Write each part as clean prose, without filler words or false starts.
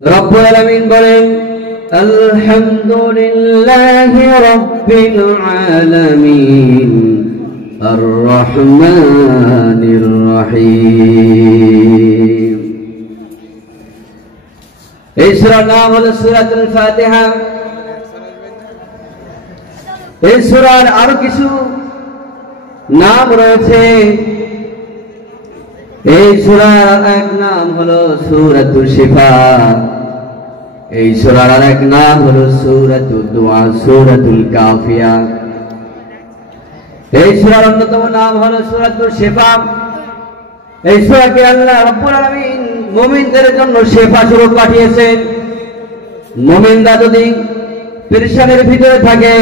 রব্বুল আলামিন বলেন আলহামদুলিল্লাহি রাব্বিল আলামিন আর রহমানির রহিম। এই সূরার নাম হলো সূরাতুল ফাতিহা। এই সূরার আরো কিছু নাম রয়েছে। এই সূরার এক নাম হলো সূরাতুল শিফা। এই সূরার আরেক নাম হলো সূরাতুদ দুআ, সূরাতুল কাফিয়া। এই সূরার অন্যতম নাম হলো সূরাতুল শিফা। এই সূরাকে আল্লাহ রাব্বুল আলামিন মুমিনদের জন্য শিফা স্বরূপ পাঠিয়েছেন। মুমিনরা যদি পেরেশানির ভিতরে থাকে,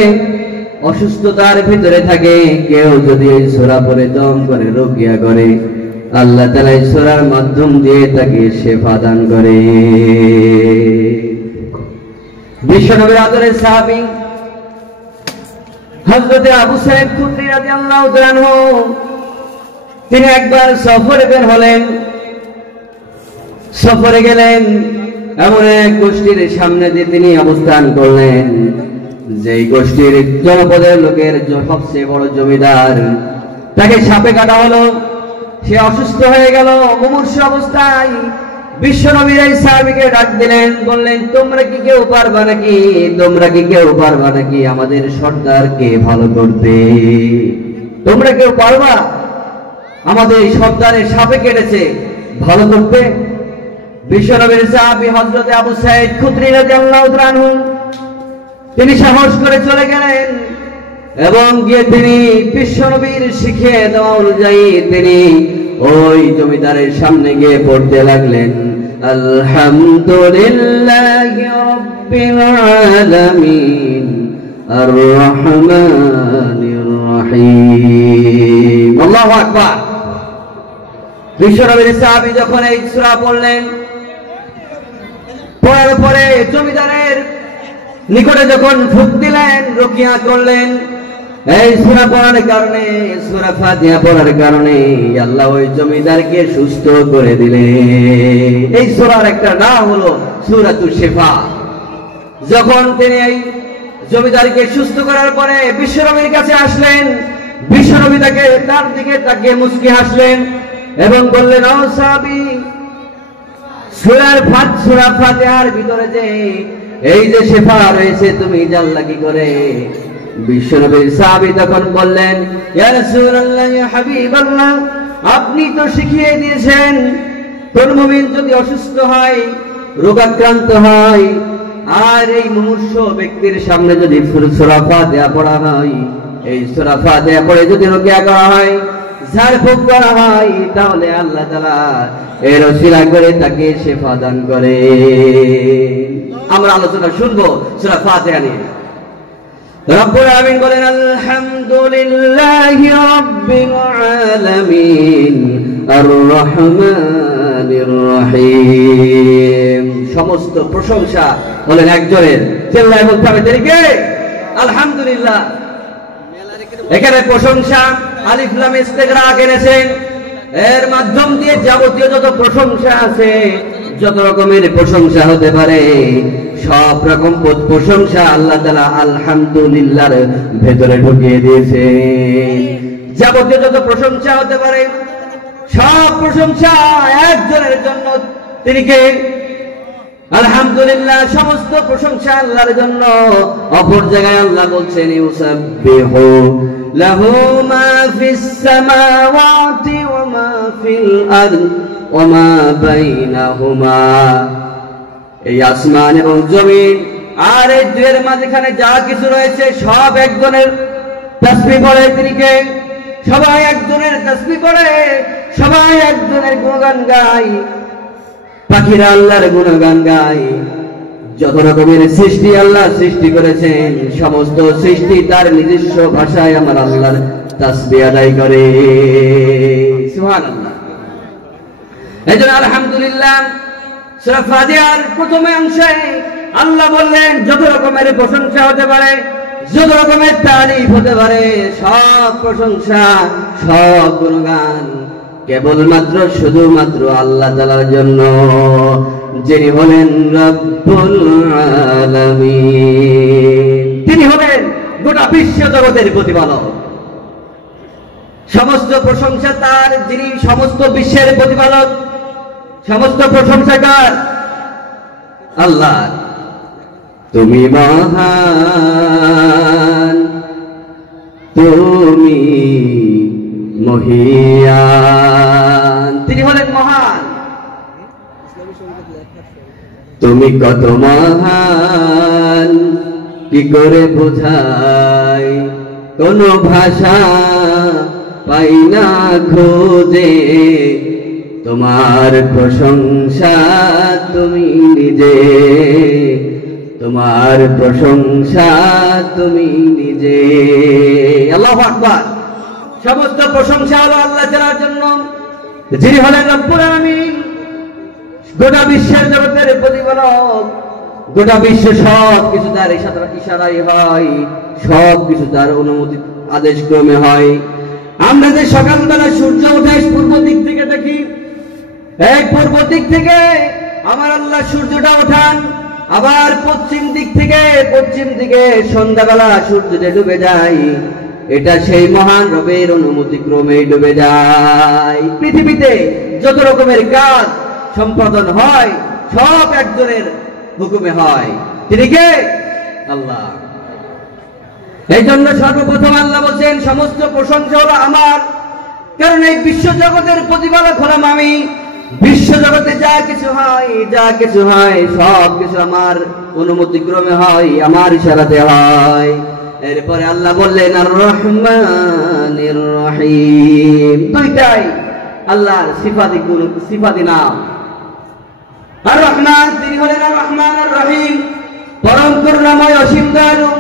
অসুস্থতার ভিতরে থাকে, কেউ যদি এই সূরা পড়ে দম করে রুকিয়া করে, আল্লাহ তাআলা এই সূরার মাধ্যম দিয়ে তাকে শিফা দান করে। বিশ্বনবীর আদরের সাহাবী হযরত আবু সাঈদ খুদরি রাদিয়াল্লাহু তাআলা আনহু, তিনি একবার সফরে বের হলেন। সফরে গেলেন, এমন এক গোষ্ঠীর সামনে দিয়ে তিনি অবস্থান করলেন, যেই গোষ্ঠীর জনপদের লোকের সবচেয়ে বড় জমিদার, তাকে সাপে কাটা হলো। সে অসুস্থ হয়ে গেল, মুমূর্ষু অবস্থায় বিশ্বনবী এই সাহাবীকে ডাক দিলেন, বললেন, তোমরা কি কেউ পারবা নাকি, তোমরা কি কেউ পারবা নাকি আমাদের সর্দারকে ভালো করতে? তোমরা কেউ পারবা আমাদের সর্দারের সাপে কেটেছে ভালো করতে? বিশ্বনবীর সাহাবী হযরত আবু সাঈদ খুদরি রাদিয়াল্লাহু তাআলা আনহু, তিনি সাহস করে চলে গেলেন এবং গিয়ে তিনি বিশ্বনবীর শিখিয়ে দেওয়া অনুযায়ী তিনি ওই জমিদারের সামনে গিয়ে পড়তে লাগলেন, আলহামদুলিল্লাহি রাব্বিল আলামিন আর রহমানির রহিম। আল্লাহু আকবার। বিশ্বনবীর সাহাবী যখন এই সূরা পড়লেন, পড়ার পরে জমিদারের নিকটে যখন ফুক দিলেন, রুকিয়া করলেন, এই সূরা পড়ার কারণে, সূরা ফাতিহা পড়ার কারণে আল্লাহ ওই জমিদারকে সুস্থ করে দিলেন। এই সূরার একটা নাম হলো সূরাতুল শিফা। যখন তিনি এই জমিদারকে সুস্থ করার পরে বিশ্বনবীর কাছে আসলেন, বিশ্বনবী তার দিকে তাকিয়ে মুস্কি হাসলেন এবং বললেন, ও সাহাবী, সূরা ফাতিহার ভিতরে যে এই যে শিফা রয়েছে, তুমি জানলা কি করে? বিশ্বনবীর সাহাবী তখন বললেন, ইয়া রাসূলুল্লাহ, ইয়া হাবিবাল্লাহ, আপনি তো শিখিয়ে দিয়েছেন, কোন মুমিন যদি অসুস্থ হয়, রোগাক্রান্ত হয়, আর এই মুমূর্ষু ব্যক্তির সামনে যদি সূরা ফাতিহা পড়া হয়, এই সূরা ফাতিহা পড়ে যদি রুকিয়া করা হয়, ঝাড়ফুঁক করা হয়, তাহলে আল্লাহ তাআলা এর ওসিলা করে তাকে শিফা দান করে। আমরা আলোচনা শুনবো সূরা ফাতিহা নিয়ে। রব্বুল আলামিন বলেন, আলহামদুলিল্লাহি রাব্বিল আলামিন আর রহমানির রহিম। সমস্ত প্রশংসা হলেন একজনের, চিল্লায় বলতে হবে তিনি কে? আলহামদুলিল্লাহ। এখানে প্রশংসা আলিফ লাম ইস্তিগরাক এনেছেন, এর মাধ্যম দিয়ে যাবতীয় যত প্রশংসা আছে, যত রকমের প্রশংসা হতে পারে, সব রকম প্রশংসা আল্লাহ তাআলা আলহামদুলিল্লাহর ভেতরে ঢুকিয়ে দিয়েছে। যাবতীয় যত প্রশংসা হতে পারে, সব প্রশংসা একজনের জন্য, তিনি কে? আলহামদুলিল্লাহ। সমস্ত প্রশংসা আল্লাহর জন্য। অপর জায়গায় আল্লাহ বলছেন, ইউসাব্বিহু লাহু মা ফিস সামাওয়াতি ওয়া মা ফিল আরদ ওয়া মা বাইনাহুমা। এই আসমান এবং জমিন আর এই দুয়ের মাঝখানে যা কিছু রয়েছে, সব একজনের তাসবিহ করে। তিনি কে? সবাই একজনের তাসবিহ করে, সবাই একজনের গুণগান গায়। পাখিরা আল্লাহর গুণগান গায়। যত রকমের সৃষ্টি আল্লাহ সৃষ্টি করেছেন, সমস্ত সৃষ্টি তার নিজস্ব ভাষায় আমার আল্লাহর তাসবিহ আদায় করে। সুবহানাল্লাহ। এজন্য আলহামদুলিল্লাহ সূরা ফাতিহার প্রথম অংশে আল্লাহ বললেন, যত রকমের প্রশংসা হতে পারে, যত রকমের তারিফ হতে পারে, সব প্রশংসা, সব গুণগান কেবলমাত্র শুধুমাত্র আল্লাহ তাআলার জন্য। যিনি হলেন রব্বুল আলামিন। তিনি হলেন গোটা বিশ্ব জগতের প্রতিপালক। সমস্ত প্রশংসা তার, যিনি সমস্ত বিশ্বের প্রতিপালক। সমস্ত প্রশংসা কার? আল্লাহ। তুমি মহান, তুমি মহিয়ান। তিনি হলেন মহান। তুমি কত মহান, কি করে বোঝাই, কোন ভাষা পাই না খোঁজে। তোমার প্রশংসা তুমি নিজে, তোমার প্রশংসা তুমি নিজে। আল্লাহু আকবার। সমস্ত প্রশংসা হলো আল্লাহ তাআলার জন্য, যিনি হলেন রব্বুল আলামিন, গোটা বিশ্বের জগতের প্রতিপালক। গোটা বিশ্ব সব কিছু তার ইশারায় হয়, সব কিছু তার অনুমতি আদেশ ক্রমে হয়। আমরা যে সকালবেলা সূর্য ওঠে পূর্ব দিক থেকে দেখি, এই পূর্ব দিক থেকে আমার আল্লাহ সূর্যটা ওঠান, আবার পশ্চিম দিকে সন্ধ্যাবেলা সূর্যটা ডুবে যায়। এটা সেই মহান রবের অনুমতি ক্রমে ডুবে যায়। পৃথিবীতে যত রকমের কাজ সম্পাদন হয় সব একজনের হুকুমে হয়। তিনি কে? আল্লাহ। এই জন্য সর্বপ্রথম আল্লাহ বলছেন সমস্ত প্রশংসা হলো আমার, কারণ এই বিশ্ব জগতের প্রতিপালক হলাম আমি। বিশ্ব জগতে যা কিছু হয় সব কিছু আমার অনুমতি ক্রমে হয়, আমার ইশারাতে হয়। এরপরে আল্লাহ বললেন আর রহমানির রহিম। দুইটাই আল্লাহর সিফাতি নাম। আর রহমান, তিনি হলেন আর রহমান আর রহিম, পরম করুণাময় অসীম দয়ালু।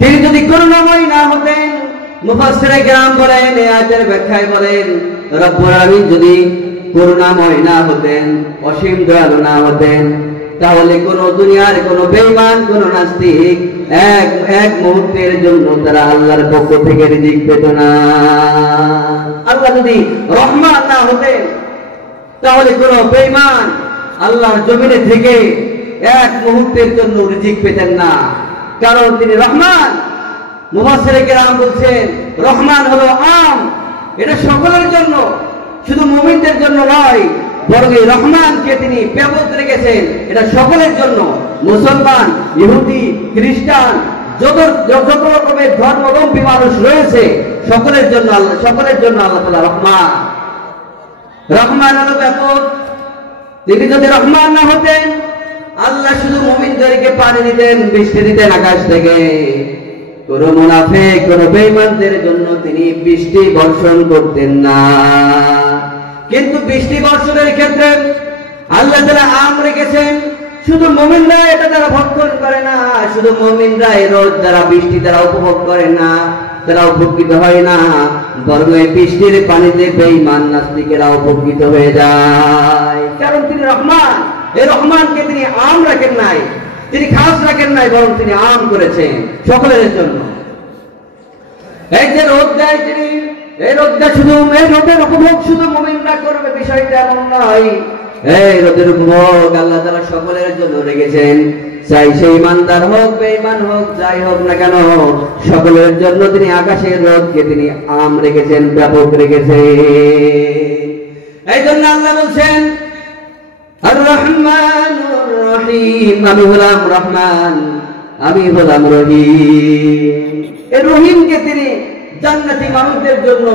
তিনি যদি করুণাময় না হতেন, মুফাসসিরে কেরাম বলেন, এই আয়াতের ব্যাখ্যায় বলেন, রব্বুল আলামিন যদি করুণাময় না হতেন, অসীম দয়ালু না হতেন, তাহলে কোন দুনিয়ার কোন বেঈমান, কোন নাস্তিক এক মুহূর্তের জন্য তারা আল্লাহর পক্ষ থেকে রিজিক পেত না। আল্লাহ যদি রহমান না হতেন, তাহলে কোন বেঈমান আল্লাহর জমিনে থেকে এক মুহূর্তের জন্য রিজিক পেতেন না, কারণ তিনি রহমান। মুফাসসিরে কেরাম বলছেন রহমান হলো আম, এটা সকলের জন্য, শুধু মুমিনদের জন্য নয়, বরং এই রহমানকে তিনি ব্যাপক রেখেছেন, এটা সকলের জন্য। মুসলমান, ইহুদি, খ্রিস্টান, যত রকমের ধর্মাবলম্বী মানুষ রয়েছে সকলের জন্য আল্লাহ তাআলা রহমান। রহমান হলো ব্যাপক। তিনি যদি রহমান না হতেন, আল্লাহ শুধু মুমিনদেরকে পানি দিতেন, বৃষ্টি দিতেন আকাশ থেকে, কোন মুনাফিক, কোন বেঈমানদের জন্য তিনি বৃষ্টি বর্ষণ করতেন না। কিন্তু বৃষ্টি বর্ষণের ক্ষেত্রে আল্লাহ তাআলা আম রেখেছেন। শুধু মুমিনরা এটা দ্বারা ভক্ষণ করে না, শুধু মুমিনরা এই রোদ দ্বারা, বৃষ্টি দ্বারা উপভোগ করে না, তারা উপকৃত হয় না, বরং এই বৃষ্টির পানিতে বেঈমান নাস্তিকেরা উপকৃত হয়ে যায়। কারণ তিনি রহমান। এই রহমানকে তিনি আম রাখেন নাই, তিনি খাস রাখেন নাই, বরং তিনি আম করেছেন সকলের জন্য। এই যে রোদ দেয় তিনি, এই রোদের উপভোগ শুধু মুমিনরা করবে বিষয়টা এমন নয়। এই রোদের উপভোগ আল্লাহ তাআলা সকলের জন্য রেখেছেন, চাই সে ইমানদার হোক, বেঈমান হোক, যাই হোক না কেন, সকলের জন্য তিনি আকাশের রোদকে তিনি আম রেখেছেন, ব্যাপক রেখেছেন। এই জন্য আল্লাহ বলছেন আর রহমানুর রহিম, আমি হলাম রহমান, আমি হলাম রহিম। এই রহিমকে তিনি জান্নাতি মানুষদের জন্য